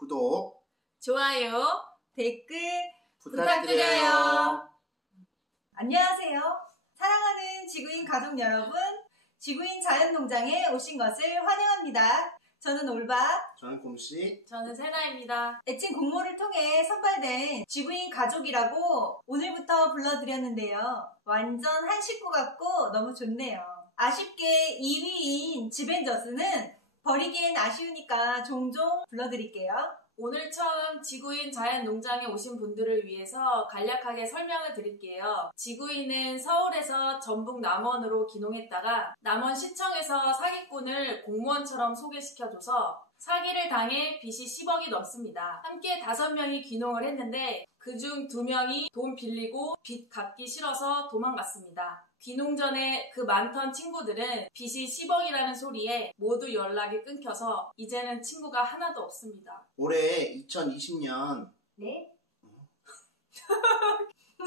구독, 좋아요, 댓글 부탁드려요. 안녕하세요. 사랑하는 지구인 가족 여러분, 지구인 자연농장에 오신 것을 환영합니다. 저는 올바, 저는 곰씨. 저는 세나입니다. 애칭 공모를 통해 선발된 지구인 가족이라고 오늘부터 불러드렸는데요. 완전 한 식구 같고 너무 좋네요. 아쉽게 2위인 지벤저스는 버리기엔 아쉬우니까 종종 불러드릴게요. 오늘 처음 지구인 자연농장에 오신 분들을 위해서 간략하게 설명을 드릴게요. 지구인은 서울에서 전북 남원으로 귀농했다가 남원시청에서 사기꾼을 공무원처럼 소개시켜줘서 사기를 당해 빚이 10억이 넘습니다. 함께 5명이 귀농을 했는데 그중 2명이 돈 빌리고 빚 갚기 싫어서 도망갔습니다. 귀농 전에 그 많던 친구들은 빚이 10억이라는 소리에 모두 연락이 끊겨서 이제는 친구가 하나도 없습니다. 올해 2020년 네?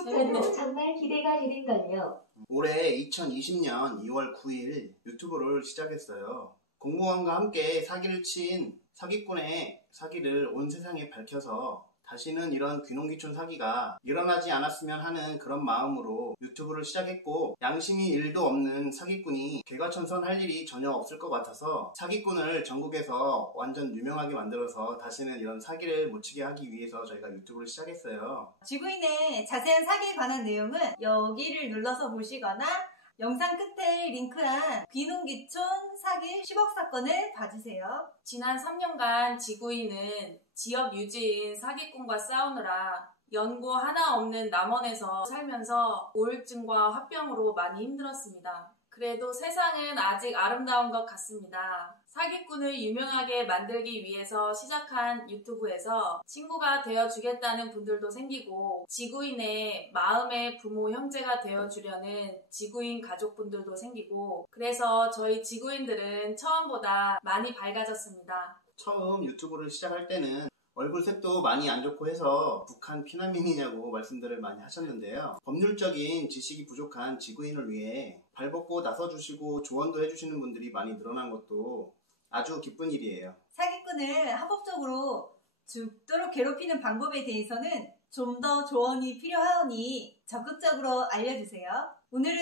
재밌네. 정말 기대가 되는걸요. 올해 2020년 2월 9일 유튜브를 시작했어요. 공무원과 함께 사기를 친 사기꾼의 사기를 온 세상에 밝혀서 다시는 이런 귀농귀촌 사기가 일어나지 않았으면 하는 그런 마음으로 유튜브를 시작했고, 양심이 1도 없는 사기꾼이 개과천선할 일이 전혀 없을 것 같아서 사기꾼을 전국에서 완전 유명하게 만들어서 다시는 이런 사기를 못 치게 하기 위해서 저희가 유튜브를 시작했어요. 지구인의 자세한 사기에 관한 내용은 여기를 눌러서 보시거나 영상 끝에 링크한 귀농귀촌 사기 10억 사건을 봐주세요. 지난 3년간 지구인은 지역 유지인 사기꾼과 싸우느라 연고 하나 없는 남원에서 살면서 우울증과 화병으로 많이 힘들었습니다. 그래도 세상은 아직 아름다운 것 같습니다. 사기꾼을 유명하게 만들기 위해서 시작한 유튜브에서 친구가 되어주겠다는 분들도 생기고 지구인의 마음의 부모 형제가 되어주려는 지구인 가족분들도 생기고, 그래서 저희 지구인들은 처음보다 많이 밝아졌습니다. 처음 유튜브를 시작할 때는 얼굴색도 많이 안 좋고 해서 북한 피난민이냐고 말씀들을 많이 하셨는데요. 법률적인 지식이 부족한 지구인을 위해 발벗고 나서주시고 조언도 해주시는 분들이 많이 늘어난 것도 아주 기쁜 일이에요. 사기꾼을 합법적으로 죽도록 괴롭히는 방법에 대해서는 좀 더 조언이 필요하오니 적극적으로 알려주세요. 오늘은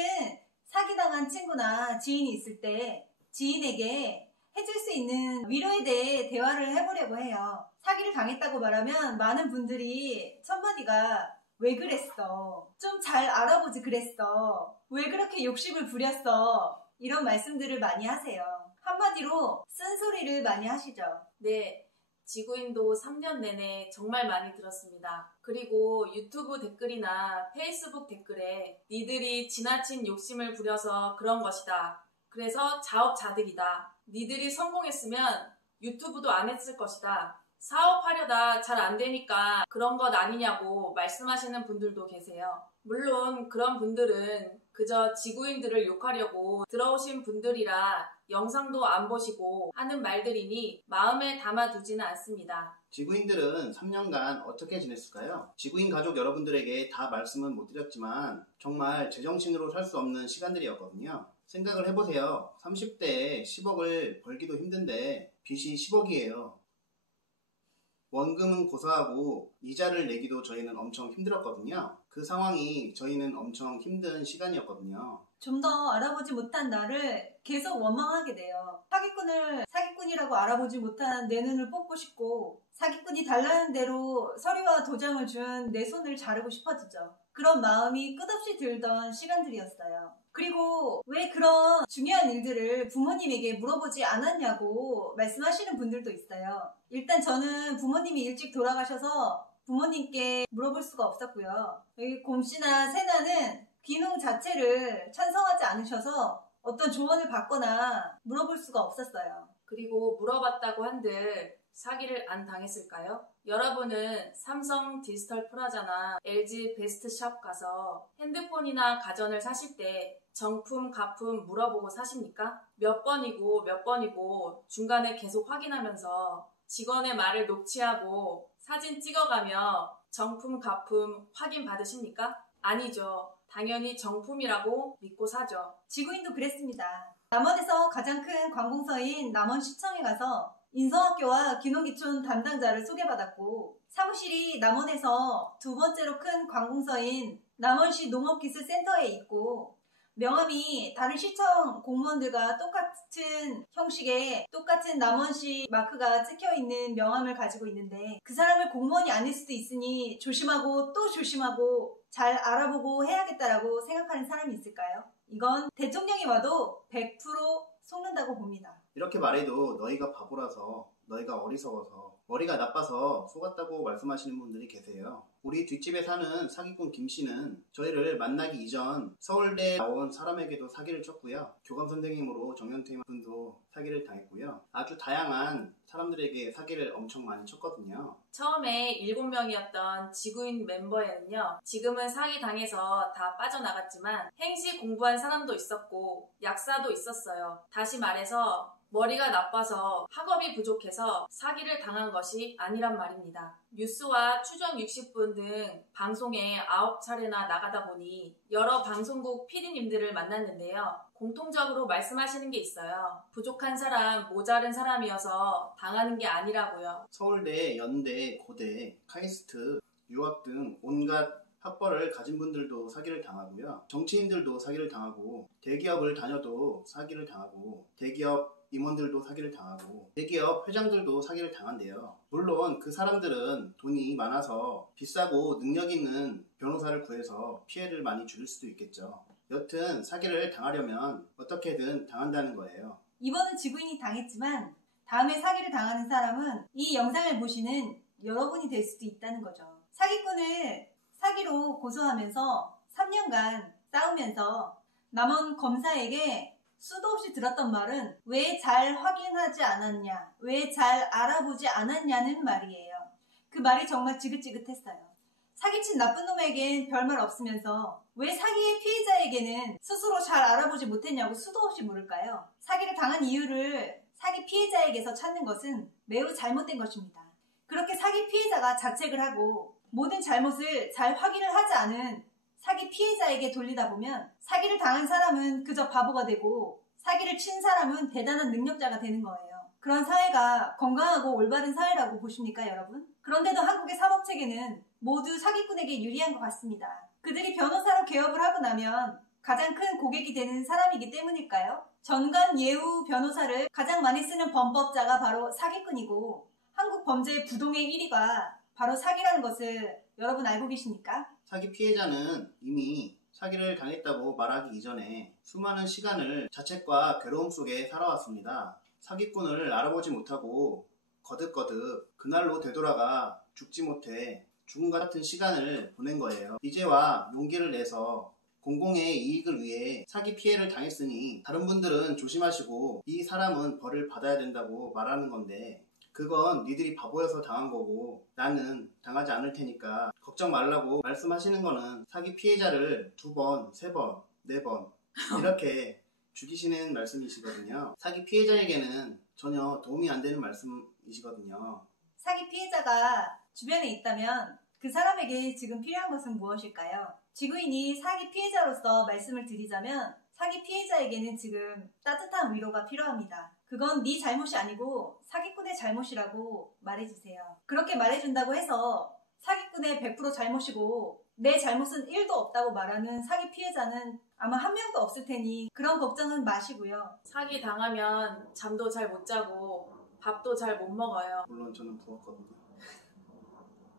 사기당한 친구나 지인이 있을 때 지인에게 해줄 수 있는 위로에 대해 대화를 해보려고 해요. 사기를 당했다고 말하면 많은 분들이 첫마디가 왜 그랬어? 좀 잘 알아보지 그랬어? 왜 그렇게 욕심을 부렸어? 이런 말씀들을 많이 하세요. 한마디로 쓴소리를 많이 하시죠. 네, 지구인도 3년 내내 정말 많이 들었습니다. 그리고 유튜브 댓글이나 페이스북 댓글에 니들이 지나친 욕심을 부려서 그런 것이다. 그래서 자업자득이다. 니들이 성공했으면 유튜브도 안 했을 것이다. 사업하려다 잘 안 되니까 그런 것 아니냐고 말씀하시는 분들도 계세요. 물론 그런 분들은 그저 지구인들을 욕하려고 들어오신 분들이라 영상도 안 보시고 하는 말들이니 마음에 담아두지는 않습니다. 지구인들은 3년간 어떻게 지냈을까요? 지구인 가족 여러분들에게 다 말씀은 못 드렸지만 정말 제정신으로 살 수 없는 시간들이었거든요. 생각을 해보세요. 30대에 10억을 벌기도 힘든데 빚이 10억이에요. 원금은 고사하고 이자를 내기도 저희는 엄청 힘들었거든요. 그 상황이 저희는 엄청 힘든 시간이었거든요. 좀 더 알아보지 못한 나를 계속 원망하게 돼요. 사기꾼을 사기꾼이라고 알아보지 못한 내 눈을 뽑고 싶고, 사기꾼이 달라는 대로 서류와 도장을 준 내 손을 자르고 싶어지죠. 그런 마음이 끝없이 들던 시간들이었어요. 그리고 왜 그런 중요한 일들을 부모님에게 물어보지 않았냐고 말씀하시는 분들도 있어요. 일단 저는 부모님이 일찍 돌아가셔서 부모님께 물어볼 수가 없었고요. 여기 곰씨나 세나는 귀농 자체를 찬성하지 않으셔서 어떤 조언을 받거나 물어볼 수가 없었어요. 그리고 물어봤다고 한들 사기를 안 당했을까요? 여러분은 삼성 디지털 프라자나 LG 베스트샵 가서 핸드폰이나 가전을 사실 때 정품, 가품 물어보고 사십니까? 몇 번이고 몇 번이고 중간에 계속 확인하면서 직원의 말을 녹취하고 사진 찍어가며 정품, 가품 확인 받으십니까? 아니죠. 당연히 정품이라고 믿고 사죠. 지구인도 그랬습니다. 남원에서 가장 큰 관공서인 남원시청에 가서 인성학교와 귀농귀촌 담당자를 소개받았고 사무실이 남원에서 두 번째로 큰 관공서인 남원시 농업기술센터에 있고 명함이 다른 시청 공무원들과 똑같은 형식의 똑같은 남원시 마크가 찍혀있는 명함을 가지고 있는데 그 사람을 공무원이 아닐 수도 있으니 조심하고 또 조심하고 잘 알아보고 해야겠다라고 생각하는 사람이 있을까요? 이건 대통령이 와도 100% 속는다고 봅니다. 이렇게 말해도 너희가 바보라서, 너희가 어리석어서, 머리가 나빠서 속았다고 말씀하시는 분들이 계세요. 우리 뒷집에 사는 사기꾼 김씨는 저희를 만나기 이전 서울대 나온 사람에게도 사기를 쳤고요. 교감 선생님으로 정현태 분도 사기를 당했고요. 아주 다양한 사람들에게 사기를 엄청 많이 쳤거든요. 처음에 7명이었던 지구인 멤버에는요, 지금은 사기 당해서 다 빠져나갔지만 행시 공부한 사람도 있었고 약사도 있었어요. 다시 말해서 머리가 나빠서 학업이 부족해서 사기를 당한 것이 아니란 말입니다. 뉴스와 추정 60분 등 방송에 9차례나 나가다 보니 여러 방송국 PD님들을 만났는데요. 공통적으로 말씀하시는 게 있어요. 부족한 사람, 모자른 사람이어서 당하는 게 아니라고요. 서울대, 연대, 고대, 카이스트, 유학 등 온갖 학벌을 가진 분들도 사기를 당하고요. 정치인들도 사기를 당하고 대기업을 다녀도 사기를 당하고 대기업 임원들도 사기를 당하고 대기업 회장들도 사기를 당한대요. 물론 그 사람들은 돈이 많아서 비싸고 능력 있는 변호사를 구해서 피해를 많이 줄일 수도 있겠죠. 여튼 사기를 당하려면 어떻게든 당한다는 거예요. 이번은 지구인이 당했지만 다음에 사기를 당하는 사람은 이 영상을 보시는 여러분이 될 수도 있다는 거죠. 사기꾼을 사기로 고소하면서 3년간 싸우면서 남원 검사에게 수도 없이 들었던 말은 왜 잘 확인하지 않았냐, 왜 잘 알아보지 않았냐는 말이에요. 그 말이 정말 지긋지긋했어요. 사기친 나쁜 놈에겐 별말 없으면서 왜 사기의 피해자에게는 스스로 잘 알아보지 못했냐고 수도 없이 물을까요? 사기를 당한 이유를 사기 피해자에게서 찾는 것은 매우 잘못된 것입니다. 그렇게 사기 피해자가 자책을 하고 모든 잘못을 잘 확인을 하지 않은 사기 피해자에게 돌리다 보면 사기를 당한 사람은 그저 바보가 되고 사기를 친 사람은 대단한 능력자가 되는 거예요. 그런 사회가 건강하고 올바른 사회라고 보십니까, 여러분? 그런데도 한국의 사법체계는 모두 사기꾼에게 유리한 것 같습니다. 그들이 변호사로 개업을 하고 나면 가장 큰 고객이 되는 사람이기 때문일까요? 전관 예우 변호사를 가장 많이 쓰는 범법자가 바로 사기꾼이고 한국 범죄의 부동의 1위가 바로 사기라는 것을 여러분 알고 계십니까? 사기 피해자는 이미 사기를 당했다고 말하기 이전에 수많은 시간을 자책과 괴로움 속에 살아왔습니다. 사기꾼을 알아보지 못하고 거듭거듭 그날로 되돌아가 죽지 못해 죽음과 같은 시간을 보낸 거예요. 이제와 용기를 내서 공공의 이익을 위해 사기 피해를 당했으니 다른 분들은 조심하시고 이 사람은 벌을 받아야 된다고 말하는 건데 그건 니들이 바보여서 당한 거고 나는 당하지 않을 테니까 걱정 말라고 말씀하시는 거는 사기 피해자를 2번, 3번, 4번 이렇게 죽이시는 말씀이시거든요. 사기 피해자에게는 전혀 도움이 안 되는 말씀이시거든요. 사기 피해자가 주변에 있다면 그 사람에게 지금 필요한 것은 무엇일까요? 지구인이 사기 피해자로서 말씀을 드리자면 사기 피해자에게는 지금 따뜻한 위로가 필요합니다. 그건 네 잘못이 아니고 사기꾼의 잘못이라고 말해주세요. 그렇게 말해준다고 해서 사기꾼의 100% 잘못이고 내 잘못은 1도 없다고 말하는 사기 피해자는 아마 한 명도 없을 테니 그런 걱정은 마시고요. 사기 당하면 잠도 잘 못 자고 밥도 잘 못 먹어요. 물론 저는 부었거든요.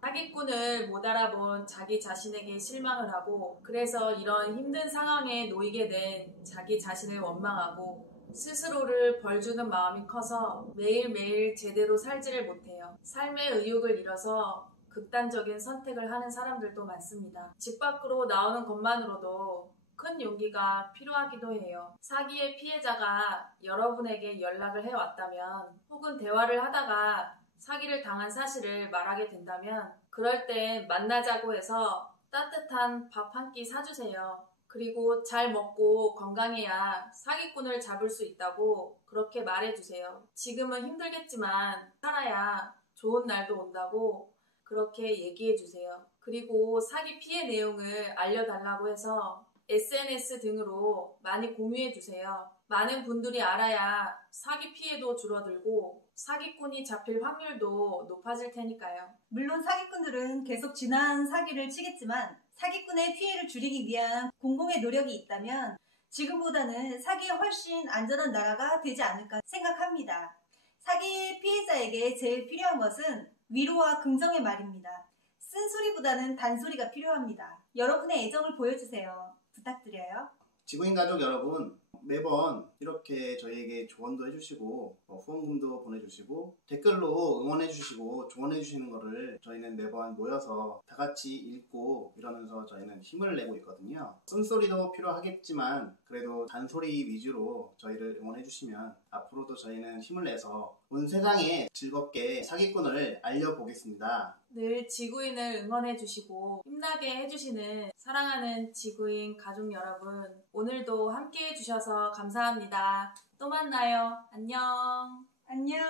사기꾼을 못 알아본 자기 자신에게 실망을 하고 그래서 이런 힘든 상황에 놓이게 된 자기 자신을 원망하고 스스로를 벌주는 마음이 커서 매일매일 제대로 살지를 못해요. 삶의 의욕을 잃어서 극단적인 선택을 하는 사람들도 많습니다. 집 밖으로 나오는 것만으로도 큰 용기가 필요하기도 해요. 사기의 피해자가 여러분에게 연락을 해왔다면 혹은 대화를 하다가 사기를 당한 사실을 말하게 된다면 그럴 땐 만나자고 해서 따뜻한 밥 한 끼 사주세요. 그리고 잘 먹고 건강해야 사기꾼을 잡을 수 있다고 그렇게 말해주세요. 지금은 힘들겠지만 살아야 좋은 날도 온다고 그렇게 얘기해주세요. 그리고 사기 피해 내용을 알려달라고 해서 SNS 등으로 많이 공유해주세요. 많은 분들이 알아야 사기 피해도 줄어들고 사기꾼이 잡힐 확률도 높아질 테니까요. 물론 사기꾼들은 계속 진화한 사기를 치겠지만 사기꾼의 피해를 줄이기 위한 공공의 노력이 있다면 지금보다는 사기에 훨씬 안전한 나라가 되지 않을까 생각합니다. 사기 피해자에게 제일 필요한 것은 위로와 긍정의 말입니다. 쓴소리보다는 단소리가 필요합니다. 여러분의 애정을 보여주세요. 부탁드려요. 지구인 가족 여러분, 매번 이렇게 저희에게 조언도 해주시고 후원금도 보내주시고 댓글로 응원해주시고 조언해주시는 거를 저희는 매번 모여서 다 같이 읽고 이러면서 저희는 힘을 내고 있거든요. 쓴소리도 필요하겠지만 그래도 단소리 위주로 저희를 응원해주시면 앞으로도 저희는 힘을 내서 온 세상에 즐겁게 사기꾼을 알려보겠습니다. 늘 지구인을 응원해주시고 힘나게 해주시는 사랑하는 지구인 가족 여러분, 오늘도 함께 해주셔서 감사합니다. 또 만나요. 안녕. 안녕.